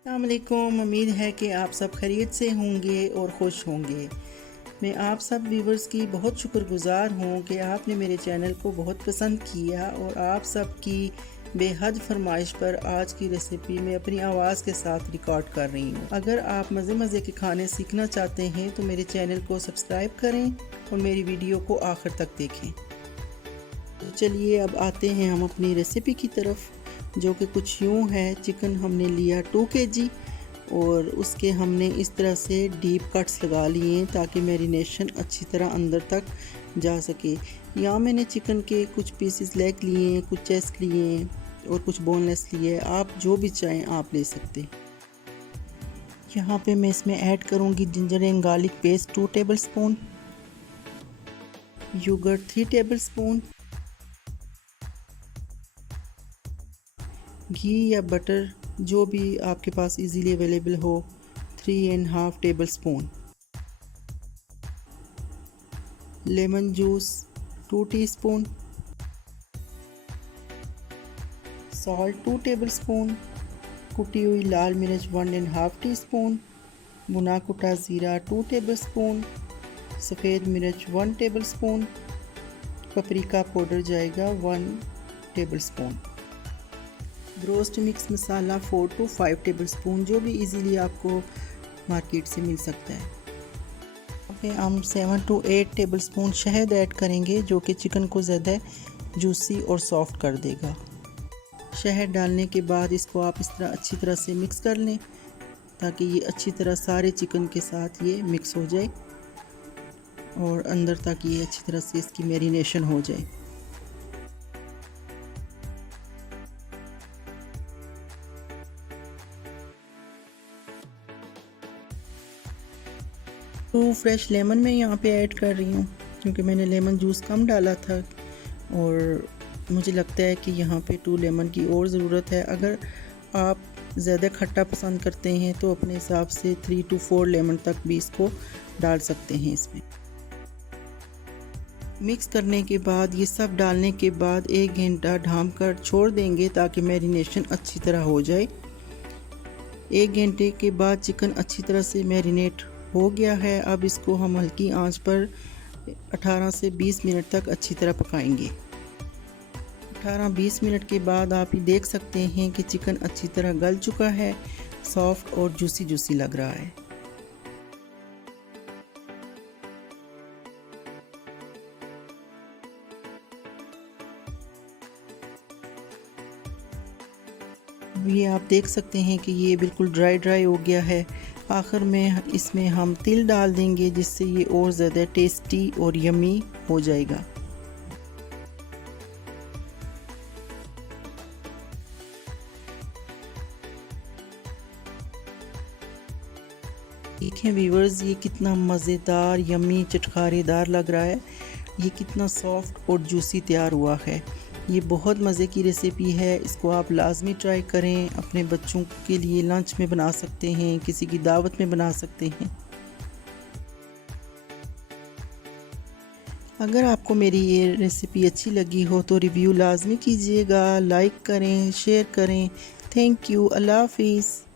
अस्सलाम वालेकुम। उम्मीद है कि आप सब खैरियत से होंगे और खुश होंगे। मैं आप सब व्यूवर्स की बहुत शुक्रगुजार हूँ कि आपने मेरे चैनल को बहुत पसंद किया और आप सब की बेहद फरमाइश पर आज की रेसिपी मैं अपनी आवाज़ के साथ रिकॉर्ड कर रही हूँ। अगर आप मज़े मज़े के खाने सीखना चाहते हैं तो मेरे चैनल को सब्सक्राइब करें और मेरी वीडियो को आखिर तक देखें। तो चलिए अब आते हैं हम अपनी रेसिपी की तरफ, जो कि कुछ यूँ है। चिकन हमने लिया 2 kg और उसके हमने इस तरह से डीप कट्स लगा लिए हैं ताकि मैरिनेशन अच्छी तरह अंदर तक जा सके। यहाँ मैंने चिकन के कुछ पीसेस लेग लिए हैं, कुछ चेस्ट लिए हैं और कुछ बोनलेस लिए हैं। आप जो भी चाहें आप ले सकते हैं। यहाँ पे मैं इसमें ऐड करूँगी ginger and garlic paste 2 tablespoon, yogurt 3 tablespoon, घी या बटर जो भी आपके पास इजीली अवेलेबल हो 3.5 tablespoon, lemon juice 2 teaspoon, salt 2 tablespoon, कुटी हुई लाल मिर्च 1.5 टीस्पून, भुना कुटा ज़ीरा 2 टेबलस्पून, सफ़ेद मिर्च 1 टेबलस्पून, पपरिका पाउडर जाएगा 1 tablespoon, roast mix masala 4 to 5 tablespoon, जो भी इजीली आपको मार्केट से मिल सकता है। यहाँ पे हम 7 to 8 टेबलस्पून शहद ऐड करेंगे, जो कि चिकन को ज़्यादा जूसी और सॉफ्ट कर देगा। शहद डालने के बाद इसको आप इस तरह अच्छी तरह से मिक्स कर लें ताकि ये अच्छी तरह सारे चिकन के साथ ये मिक्स हो जाए और अंदर तक ये अच्छी तरह से इसकी मैरिनेशन हो जाए। तो फ्रेश लेमन मैं यहाँ पे ऐड कर रही हूँ क्योंकि मैंने लेमन जूस कम डाला था और मुझे लगता है कि यहाँ पे 2 लेमन की और ज़रूरत है। अगर आप ज़्यादा खट्टा पसंद करते हैं तो अपने हिसाब से 3 to 4 लेमन तक भी इसको डाल सकते हैं। इसमें मिक्स करने के बाद ये सब डालने के बाद 1 घंटा ढाँप कर छोड़ देंगे ताकि मैरिनेशन अच्छी तरह हो जाए। 1 घंटे के बाद चिकन अच्छी तरह से मैरिनेट हो गया है। अब इसको हम हल्की आंच पर 18 से 20 मिनट तक अच्छी तरह पकाएंगे। 18-20 मिनट के बाद आप ये देख सकते हैं कि चिकन अच्छी तरह गल चुका है, सॉफ्ट और जूसी जूसी लग रहा है। ये आप देख सकते हैं कि ये बिल्कुल ड्राई हो गया है। आखिर में इसमें हम तिल डाल देंगे जिससे ये और ज़्यादा टेस्टी और यमी हो जाएगा। देखें व्यूअर्स, ये कितना मज़ेदार यमी चटखारेदार लग रहा है। ये कितना सॉफ्ट और जूसी तैयार हुआ है। ये बहुत मज़े की रेसिपी है, इसको आप लाजमी ट्राई करें। अपने बच्चों के लिए लंच में बना सकते हैं, किसी की दावत में बना सकते हैं। अगर आपको मेरी ये रेसिपी अच्छी लगी हो तो रिव्यू लाजमी कीजिएगा, लाइक करें, शेयर करें। Thank you. अल्लाह हाफिज़।